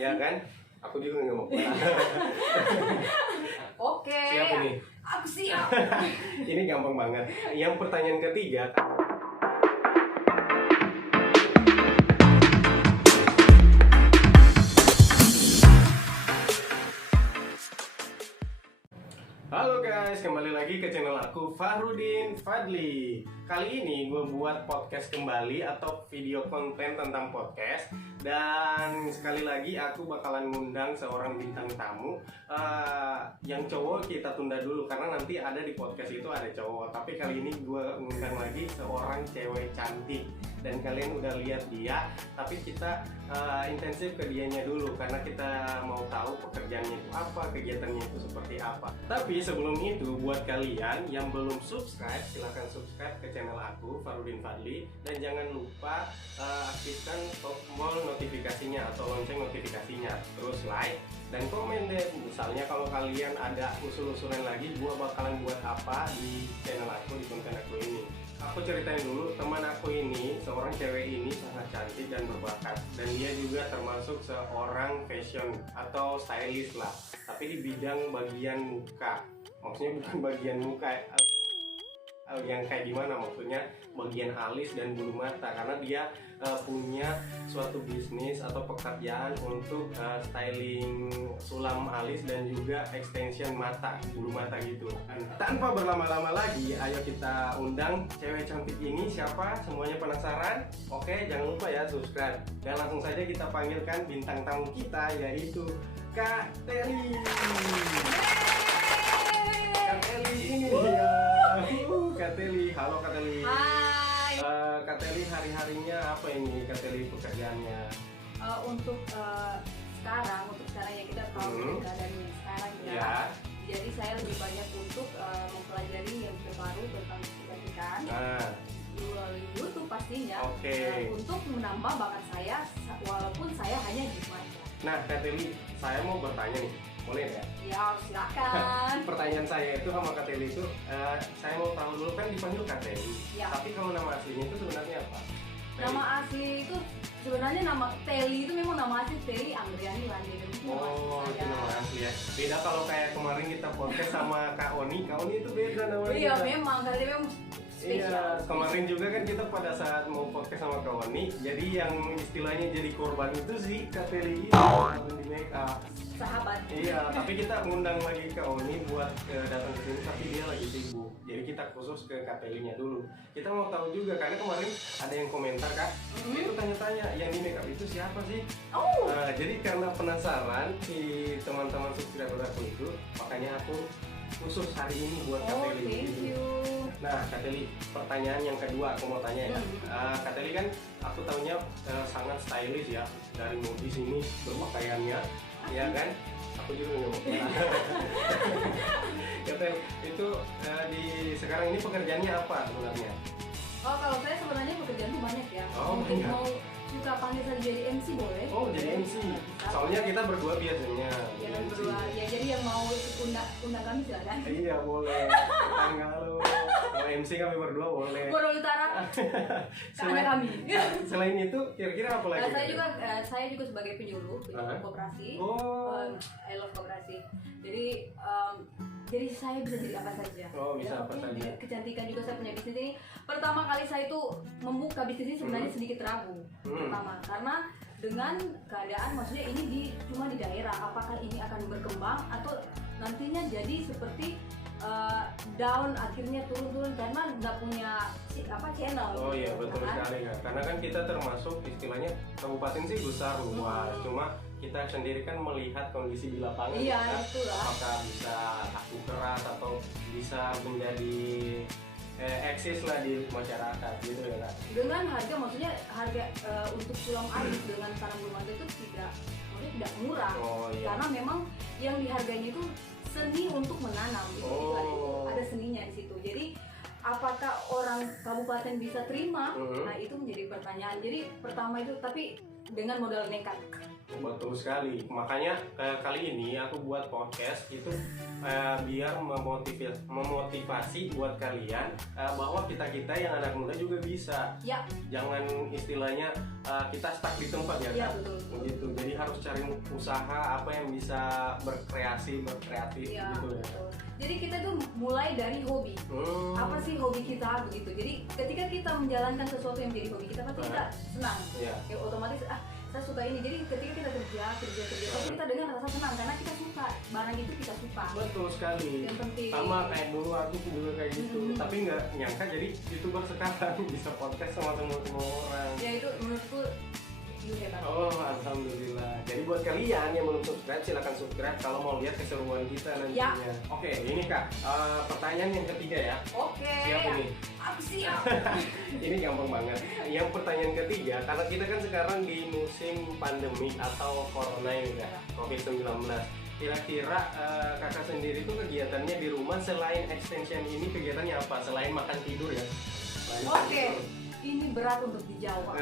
Ya kan? Aku juga nggak mau pulang. Oke. Siap ini? Aku siap. Ini gampang banget. Yang pertanyaan ketiga. Halo guys, kembali lagi ke channel aku Fahrudin Fadli. Kali ini gue buat podcast kembali atau video konten tentang podcast. Dan sekali lagi aku bakalan ngundang seorang bintang tamu. Yang cowok kita tunda dulu karena nanti ada di podcast itu ada cowok. Tapi kali ini gue ngundang lagi seorang cewek cantik. Dan kalian udah lihat dia, tapi kita intensif ke dianya dulu karena kita mau tahu pekerjaannya itu apa, kegiatannya itu seperti apa. Tapi sebelum itu, buat kalian yang belum subscribe, silahkan subscribe ke channel aku Fahrudin Fadli, dan jangan lupa aktifkan tombol notifikasinya atau lonceng notifikasinya, terus like dan komen deh. Misalnya kalau kalian ada usul-usulan lagi, gua bakalan buat apa di channel aku, di konten aku ini. Aku ceritain dulu, teman aku ini, seorang cewek ini sangat cantik dan berbakat. Dan dia juga termasuk seorang fashion atau stylist lah. Tapi di bidang bagian muka. Maksudnya bukan bagian muka yang kayak gimana, maksudnya bagian alis dan bulu mata. Karena dia punya suatu bisnis atau pekerjaan untuk styling sulam alis dan juga extension mata, bulu mata gitu. Tanpa berlama-lama lagi, ayo kita undang cewek cantik ini. Siapa? Semuanya penasaran? Oke, jangan lupa ya subscribe. Dan langsung saja kita panggilkan bintang tamu kita, yaitu Kak Teli. Kak Teli ini dia. Kak Teli, halo Kak Teli. Hai. Kak Teli hari-harinya apa ini Kak Teli pekerjaannya? Untuk sekarang ya kita tahu keadaannya sekarang ya. Ya. Jadi saya lebih banyak untuk mempelajari yang terbaru tentang kecantikan. Melalui YouTube pastinya. Oke. Untuk menambah bakat saya, walaupun saya hanya di rumah. Nah Kak Teli, saya mau bertanya nih, boleh ya? Ya silakan. Pertanyaan saya itu sama Kak Teli itu, saya mau tahu dulu, kan dipanggil Kak Teli. Ya. Tapi kalau nama aslinya itu sebenarnya apa? Nama asli itu sebenarnya nama Teli itu memang nama asli Teli Andriani Landede. Oh, itu nama asli ya. Beda kalau kayak kemarin kita podcast sama Kak Oni itu beda namanya. Iya memang, karena memang spesial. Iya, kemarin juga kan kita pada saat mau podcast sama Kak Oni, jadi yang istilahnya jadi korban itu sih Kak Teli di make up. Sahabat. Iya, tapi kita ngundang lagi Kak Oni buat datang ke sini, tapi dia lagi sibuk. Jadi kita khusus ke Kak Telinya dulu. Kita mau tahu juga karena kemarin ada yang komentar Kak, itu tanya-tanya yang di make up itu siapa sih? Oh. Jadi karena penasaran si teman-teman subscriber aku itu, makanya aku khusus hari ini buat Kak Teli. Thank you. Nah, Kak Teli, pertanyaan yang kedua aku mau tanya ya. Kak Teli kan aku tahunya sangat stylish ya, dari modis ini berpakaiannya, ya kan? Aku juga nggak mau pulang. Kak Teli, itu di sekarang ini pekerjaannya apa sebenarnya? Oh, kalau saya sebenarnya pekerjaan tuh banyak ya. Oh, Mungkin banyak. mau suka panggil saya jadi MC boleh. Oh, jadi MC. Soalnya kita berdua biasanya. Ya kan berdua. Ya jadi yang mau undang kami silakan. Iya, boleh. Tanggal lu. Mau MC kami berdua boleh. Borol Utara. Karena kami. Selain itu, kira-kira apa lagi? Saya juga sebagai penyuluh koperasi. Oh. I love koperasi. Jadi saya bisa jadi apa saja. Oh, bisa apa saja. Kecantikan juga saya punya bisnis ini. Pertama kali saya itu membuka bisnis ini sebenarnya sedikit ragu. Pertama, karena dengan keadaan maksudnya ini cuma di daerah, apakah ini akan berkembang atau nantinya jadi seperti down, akhirnya turun karena nggak punya channel. Oh iya, betul sekali Kak. Karena kan kita termasuk istilahnya kabupaten sih besar luas, cuma kita sendiri kan melihat kondisi di lapangan. Iya, kan, itulah. apakah bisa laku keras atau bisa menjadi eksis lah di masyarakat gitu ya Kak. Dengan harga untuk sulam alis dengan tanam bulu mata itu tidak murah. Oh iya. Karena memang yang dihargainya itu seni untuk menanam itu ada seninya di situ. Jadi apakah orang kabupaten bisa terima? Nah itu menjadi pertanyaan. Jadi pertama itu tapi dengan modal nekat. Betul sekali. Makanya kali ini aku buat podcast itu biar memotivasi buat kalian bahwa kita yang anak muda juga bisa. Ya. Jangan istilahnya kita stuck di tempat ya Ya, kan. betul. Begitu. Jadi harus cari usaha apa yang bisa berkreatif Ya, gitu ya. betul. Jadi kita tuh mulai dari hobi. Apa sih hobi kita begitu. Jadi ketika kita menjalankan sesuatu yang menjadi hobi kita pasti kita senang. Iya. Ya, otomatis saya suka ini. Jadi ketika kita kerja pasti kita dengan rasa senang karena kita suka barang itu, kita suka. Betul sekali. Yang penting. Sama kayak dulu aku juga kayak gitu. Tapi nggak nyangka jadi YouTuber sekarang bisa podcast sama semua orang. Ya itu menurutku itu hebat. Oh, alhamdulillah. Jadi buat kalian yang belum subscribe, silahkan subscribe kalau mau lihat keseruan kita nantinya. Ya. Oke, ini Kak, pertanyaan yang ketiga ya. Oke. Siap ini. Aku siap. Ini gampang banget. Yang pertanyaan ketiga, karena kita kan sekarang di musim pandemi atau corona ini Kak, COVID-19. Kira-kira kakak sendiri tuh kegiatannya di rumah selain extension ini kegiatannya apa? Selain makan tidur ya? Oke. Ini berat untuk dijawab.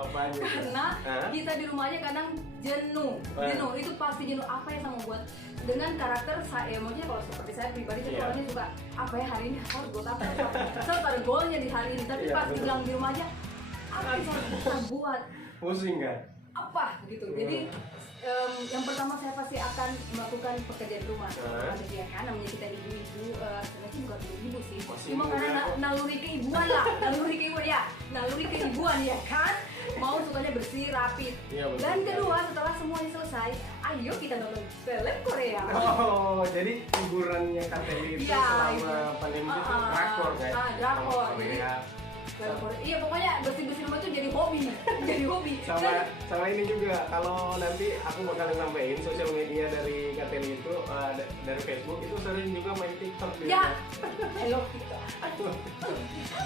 Apa aja? Karena kita di rumah aja kadang jenuh. Itu pasti jenuh. Apa yang sama buat dengan karakter saya, maksudnya kalau seperti saya pribadi saya orangnya suka apa ya hari ini harus buat apa? Saya ada goalnya di hari ini, tapi pas bilang di rumah aja apa yang harus kita buat? Pusing nggak? Apa gitu. Jadi yang pertama saya pasti akan melakukan pekerjaan rumah. Ya kan, namanya kita ibu-ibu, sebenarnya bukan ibu sih. Cuma karena naluri keibuan lah, naluri keibuan ya kan. Mau sukanya bersih, rapi. Ya, dan kedua setelah semuanya selesai, ayo kita nonton film Korea. Oh, jadi hiburannya KTV itu selama pandemi itu drakor kan? Drakor. Iya pokoknya bersih-bersih rumah tuh jadi hobi. Sama ini juga, kalau nanti aku bakal sampein sosial media dari KTV itu dari Facebook itu sering juga main TikTok gitu. Ya, hello TikTok.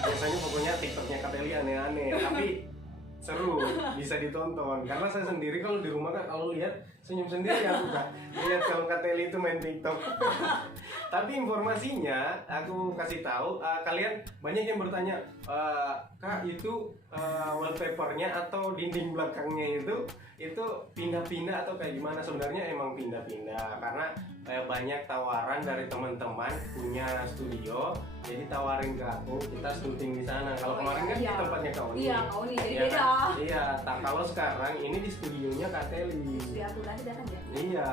Biasanya pokoknya TikToknya KTV aneh-aneh, tapi seru, bisa ditonton. Karena saya sendiri kalau di rumah kan kalau lihat senyum sendiri aku kan. Lihat kalau KTV itu main TikTok. Tapi informasinya aku kasih tahu, kalian banyak yang bertanya, Kak itu wallpapernya atau dinding belakangnya itu pindah-pindah atau kayak gimana? Sebenarnya emang pindah-pindah karena banyak tawaran dari teman-teman punya studio, jadi tawarin ke aku kita syuting di sana. Kalau kemarin kan di tempatnya Kak Oni. Iya, Kak Oni, jadi beda. Iya, kalau sekarang ini di studionya Kak Teli. Studio aku nanti datang ya. Iya,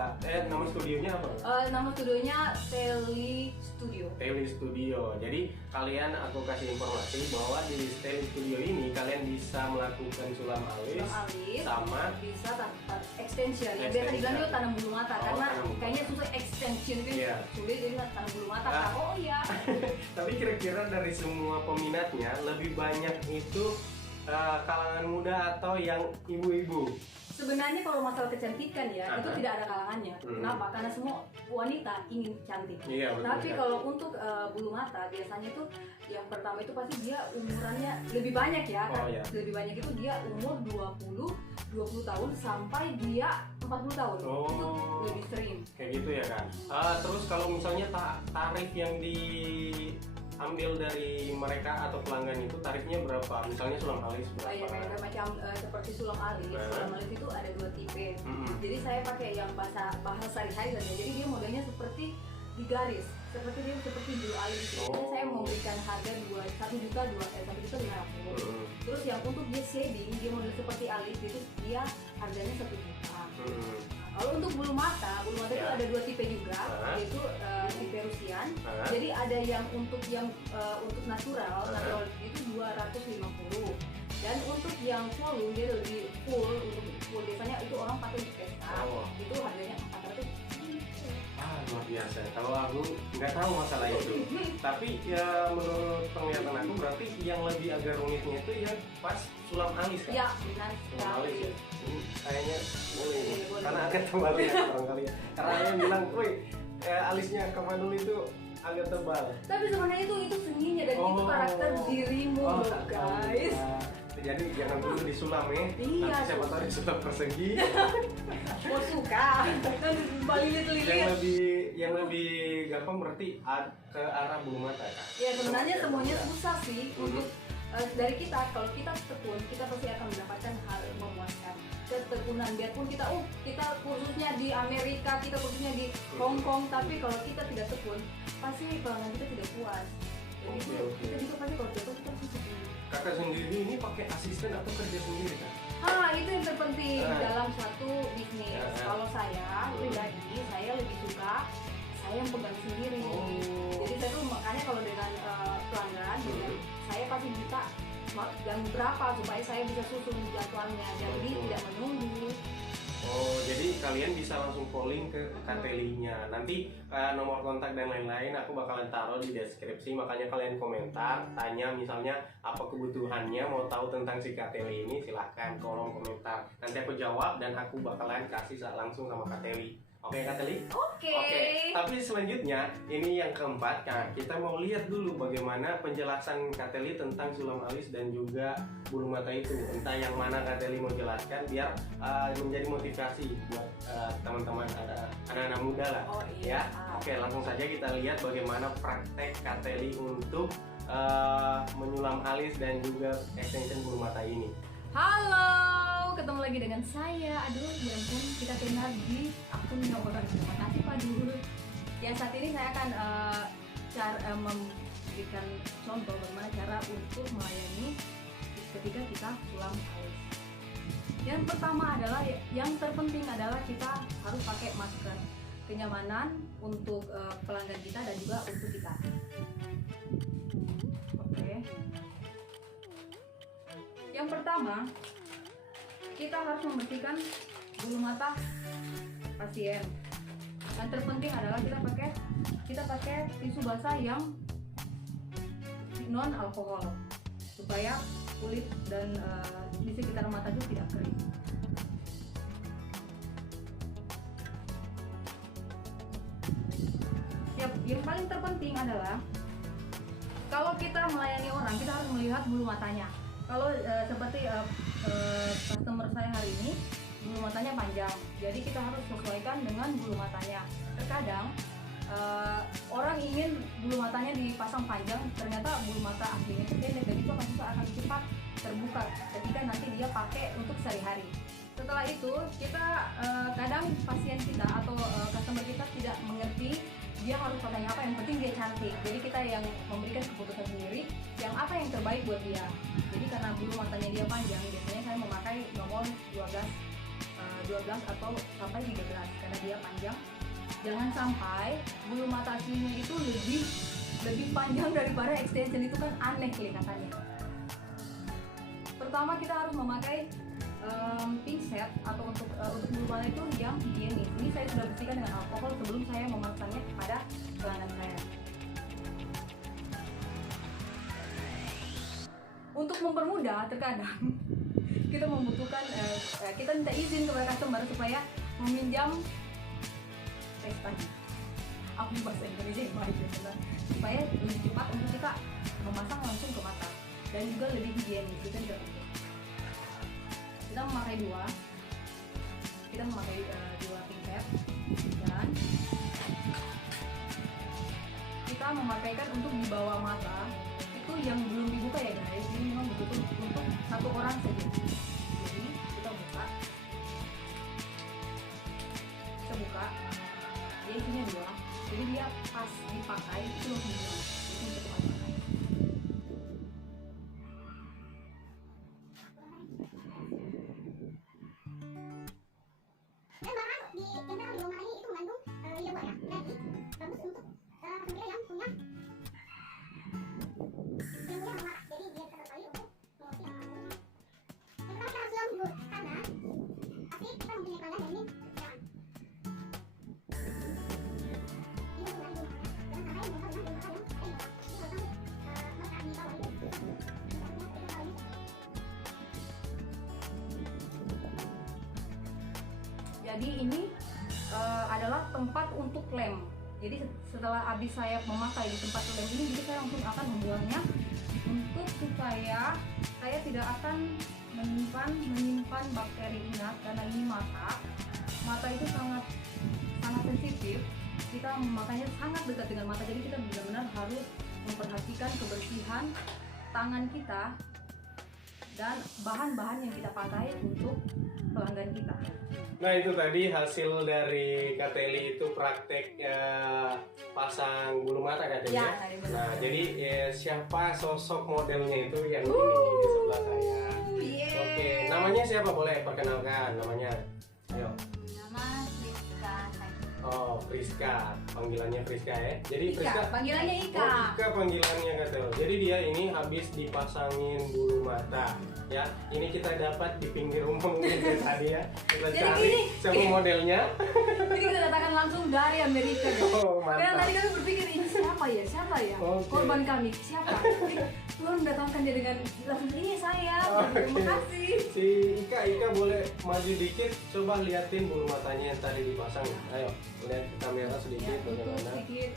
nama studionya apa? Nama studionya Teli Studio. Teli Studio. Jadi kalian aku kasih informasi bahwa di Teli Studio ini kalian bisa melakukan sulam alis sama bisa extension. Ya biasa dibilang juga tanam bulu mata karena kayaknya susah extension kan sulit, jadi tanam bulu mata. Oh iya. Tapi kira-kira dari semua peminatnya lebih banyak itu kalangan muda atau yang ibu-ibu? Sebenarnya kalau masalah kecantikan ya itu tidak ada kalangannya. Kenapa? Karena semua wanita ingin cantik. Iya, tapi kalau untuk bulu mata biasanya tuh yang pertama itu pasti dia umurannya lebih banyak ya kan. Lebih banyak itu dia umur 20 tahun sampai dia 40 tahun. Itu lebih sering. Kayak gitu ya kan. Terus kalau misalnya tarif yang diambil dari mereka atau pelanggan itu tarifnya berapa? Misalnya sulam alis berapa? Macam seperti sulam alis. Sulam alis itu ada 2 tipe. Jadi saya pakai yang bahasa sehari-hari saja. Jadi dia modelnya seperti digaris, seperti bulu alis. Jadi saya memberikan harga 1.500.000. Terus yang untuk dia shading, dia model seperti alis itu dia harganya 1 juta. Kalau untuk bulu mata itu ada 2 tipe juga, yaitu tipe Rusian. Jadi ada yang untuk natural itu 250. Dan untuk yang volume dia lebih full, biasanya itu orang pakai untuk pesta. Itu harganya 400. Luar biasa. Kalau aku nggak tahu masalah itu. Tapi ya menurut penglihatan aku berarti yang lebih agak rumitnya itu yang pas sulam alis kan? Ya, benar. Sulam alis ya. Kayaknya boleh. Karena agak tebal ya barangkali ya. Karena yang bilang, "Woi, alisnya Kak Fadul itu agak tebal." Tapi sebenarnya itu seninya dan itu karakter dirimu loh, guys. Jadi jangan dulu disulam ya. Nanti siapa tahu disulam persegi. Mau suka. Yang lebih gampang berarti ke arah bulu mata kan? Ya sebenarnya semuanya susah sih untuk dari kita, kalau kita tekun, kita pasti akan mendapatkan hal yang memuaskan. Ketekunan, biarpun kita kursusnya di Amerika, kita kursusnya di Hong Kong, tapi kalau kita tidak tekun, pasti pelanggan kita tidak puas. Jadi kita juga pasti kalau jatuh kita pasti tekun. Kakak sendiri ini pakai asisten atau kerja sendiri kan? Itu yang terpenting dalam suatu bisnis. Kalau saya pribadi, saya lebih suka saya yang pegang sendiri. Jadi saya tuh makanya kalau dengan pelanggan, saya pasti minta jam berapa supaya saya bisa susun jadwalnya, jadi tidak menunggu. Oh, jadi kalian bisa langsung calling ke Kateli-nya. Nanti nomor kontak dan lain-lain aku bakalan taruh di deskripsi, makanya kalian komentar, tanya misalnya apa kebutuhannya, mau tahu tentang si Kateli ini, silahkan kolom komentar. Nanti aku jawab dan aku bakalan kasih langsung sama Kateli. Oke, Kateli? Oke. Tapi selanjutnya, ini yang keempat, nah, kita mau lihat dulu bagaimana penjelasan Kateli tentang sulam alis dan juga bulu mata itu. Entah yang mana Kateli mau jelaskan, biar menjadi motivasi buat teman-teman, anak-anak muda lah. Oh iya. Ya, oke, langsung saja kita lihat bagaimana praktek Kateli untuk menyulam alis dan juga extension bulu mata ini. Halo, ketemu lagi dengan saya. Aduh, jangan kita kenal di akunnya orang. Terima kasih Pak Dur. Ya, saat ini saya akan memberikan contoh bagaimana cara untuk melayani ketika kita sulam alis. Yang pertama adalah, yang terpenting adalah kita harus pakai masker. Kenyamanan untuk pelanggan kita dan juga untuk kita. Oke. Yang pertama, kita harus membersihkan bulu mata pasien. Yang terpenting adalah kita pakai tisu basah yang non alkohol supaya kulit dan di sekitar mata itu tidak kering. Yang paling terpenting adalah kalau kita melayani orang, kita harus melihat bulu matanya. Kalau seperti customer saya hari ini, bulu matanya panjang, jadi kita harus sesuaikan dengan bulu matanya. Terkadang orang ingin bulu matanya dipasang panjang, ternyata bulu mata aslinya itu pendek, dan itu akan cepat terbuka ketika nanti dia pakai untuk sehari-hari. Setelah itu kita kadang pasien kita atau customer kita tidak mengerti dia harus pakainya apa, yang penting dia cantik. Jadi kita yang memberikan keputusan sendiri yang apa yang terbaik buat dia. Jadi karena bulu matanya dia panjang, biasanya saya memakai nomor 12 atau sampai 13 karena dia panjang. Jangan sampai bulu mata aslinya itu lebih panjang daripada extension, itu kan aneh kelihatannya. Pertama kita harus memakai pinset atau untuk bulu mata itu yang higienis. Ini saya sudah bersihkan dengan alkohol sebelum saya memasangnya kepada pelanggan saya. Untuk mempermudah, terkadang kita membutuhkan kita minta izin kepada customer supaya meminjam tadi. Aku bahasa Indonesia yang baik ya, supaya lebih cepat untuk kita memasang langsung ke mata dan juga lebih higienis. Itu juga penting. Kita memakai dua pinset dan kita memakaikan untuk di bawah mata itu yang belum dibuka ya guys. Ini memang betul untuk satu orang saja. Jadi kita buka, dia isinya dua, jadi dia pas dipakai itu langsung hilang. Itu untuk pakai. Jadi ini adalah tempat untuk lem. Jadi setelah habis saya memakai di tempat lem ini, jadi saya langsung akan membuangnya untuk supaya saya tidak akan menyimpan bakteri ingat, karena ini mata itu sangat sensitif. Kita memakainya sangat dekat dengan mata, jadi kita benar-benar harus memperhatikan kebersihan tangan kita dan bahan-bahan yang kita pakai untuk pelanggan kita. Nah itu tadi hasil dari Kak Teli itu praktek pasang bulu mata katanya. Ya, dari bulu Nah mata. jadi siapa sosok modelnya itu yang ini di sebelah saya. Yeah. Oke, namanya siapa, boleh perkenalkan namanya? Ayo. Nama Rizka Saki. Oh, Priska, panggilannya Priska ya. Jadi Ika, Priska, panggilannya Ika. Oh, Ika panggilannya Kak Teli. Jadi dia ini habis dipasangin bulu mata. Ya, ini kita dapat di pinggir rumah mungkin kayak tadi ya. Kita Jadi cari gini. siapa modelnya. Ini kita datangkan langsung dari Amerika. Oh, Karena mantap. tadi kami berpikir ini siapa ya, Oke. korban kami siapa? Tuhan mendatangkan dia dengan langsung ini saya. Oke. Terima kasih. Si Ika boleh maju dikit, coba liatin bulu matanya yang tadi dipasang. Ayo, lihat ke kamera sedikit Ya, itu bagaimana. sedikit.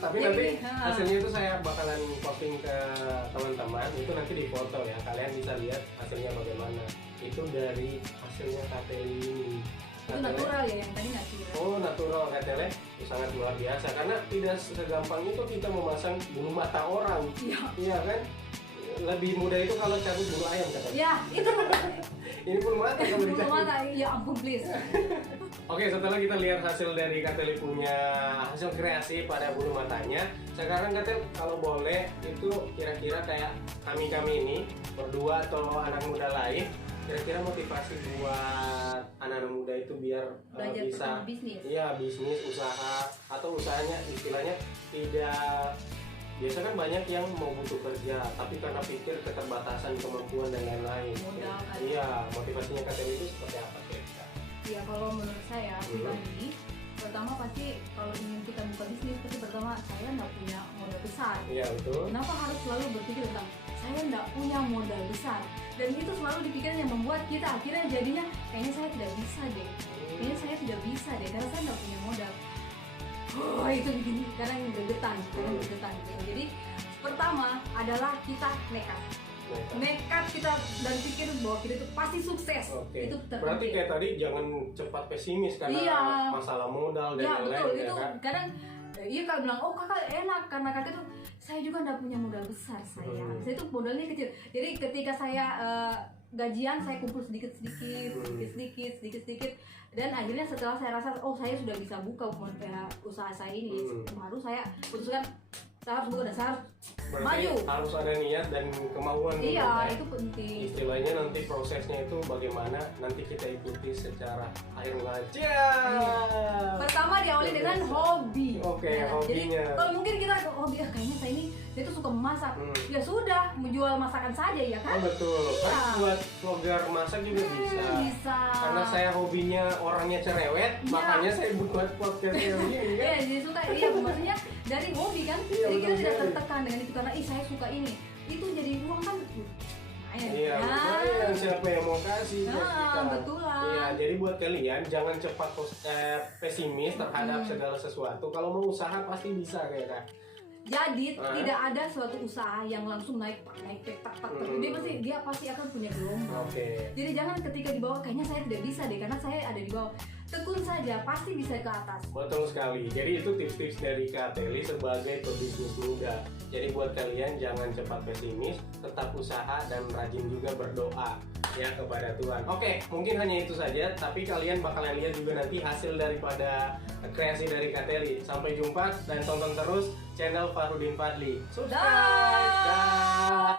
Tapi Jadi nanti gini, hasilnya itu saya bakalan posting ke teman-teman. Itu nanti di foto ya, kalian bisa lihat hasilnya bagaimana. Itu dari hasilnya Kak Teli ini. Itu natural ya, yang tadi natural. Oh, natural Kak Teli itu sangat luar biasa karena tidak segampang itu kita memasang bulu mata orang. Iya. Iya kan? Lebih mudah itu kalau cabut bulu ayam katanya. Ya, itu Ini bulu mata kalau bulu dicabut. mata. Ya ampun please. Oke, setelah kita lihat hasil dari Kak Teli punya hasil kreasi pada bulu matanya, sekarang Kak Teli kalau boleh itu kira-kira kayak kami ini berdua atau anak muda lain, kira-kira motivasi buat anak-anak muda itu biar Belajar bisa tentang bisnis. iya bisnis usaha atau usahanya istilahnya tidak biasa kan banyak yang mau butuh kerja tapi karena pikir keterbatasan kemampuan dan lain-lain. Modal kan. Iya, motivasinya Kak Teli itu seperti apa kira-kira? Ya kalau menurut saya pribadi, pertama pasti kalau ingin kita buka bisnis pasti pertama saya nggak punya modal besar. Iya betul. Kenapa harus selalu berpikir tentang saya nggak punya modal besar, dan itu selalu dipikirin yang membuat kita akhirnya jadinya kayaknya saya tidak bisa deh, kayaknya saya tidak bisa deh karena saya nggak punya modal. Oh itu bikin sekarang gregetan. Jadi pertama adalah kita nekat kita dan pikir bahwa kita itu pasti sukses. Oke. Itu Berarti terpenting. kayak tadi jangan cepat pesimis karena Iya. masalah modal dan Ya lain-lain betul, ya itu kan. kadang iya kak bilang oh kakak enak karena kakak tuh saya juga nggak punya modal besar saya tuh modalnya kecil. Jadi ketika saya gajian saya kumpul sedikit dan akhirnya setelah saya rasa oh saya sudah bisa buka usaha saya ini baru saya putuskan saya harus buka dan saya harus Berarti maju. harus ada niat dan kemauan dulu, Iya kan? itu penting. Istilahnya nanti prosesnya itu bagaimana nanti kita ikuti secara akhir ngaji. Pertama diawali dengan hobi. Oke, Ya, hobinya. Jadi kalau mungkin kita hobi kayaknya saya tuh suka memasak. Ya sudah, menjual masakan saja ya Oh kan? betul. Iya. Kan buat vlogger masak juga bisa. Bisa. Karena saya hobinya orangnya cerewet, Iya. makanya saya buat podcast yang ini kan. Iya, jadi suka. Iya, maksudnya dari hobi kan. Iya, Jadi kita betul tidak sekali. tertekan dengan itu karena saya suka ini. Itu jadi uang kan. Iya, lumayan siapa yang mau kasih buat kita. Betulan. Iya, jadi buat kalian jangan cepat pesimis terhadap segala sesuatu. Kalau mau usaha pasti bisa kayaknya. Jadi tidak ada suatu usaha yang langsung naik tak. Dia pasti akan punya gelombang. Oke. Jadi jangan ketika di bawah kayaknya saya tidak bisa deh karena saya ada di bawah. Tekun saja pasti bisa ke atas. Betul sekali. Jadi itu tips-tips dari Kak Teli sebagai pebisnis muda. Jadi buat kalian jangan cepat pesimis, tetap usaha dan rajin juga berdoa ya kepada Tuhan. Oke, mungkin hanya itu saja. Tapi kalian bakalan lihat juga nanti hasil daripada kreasi dari Kak Teli. Sampai jumpa dan tonton terus channel Fahrudin Fadli. Subscribe. Dah.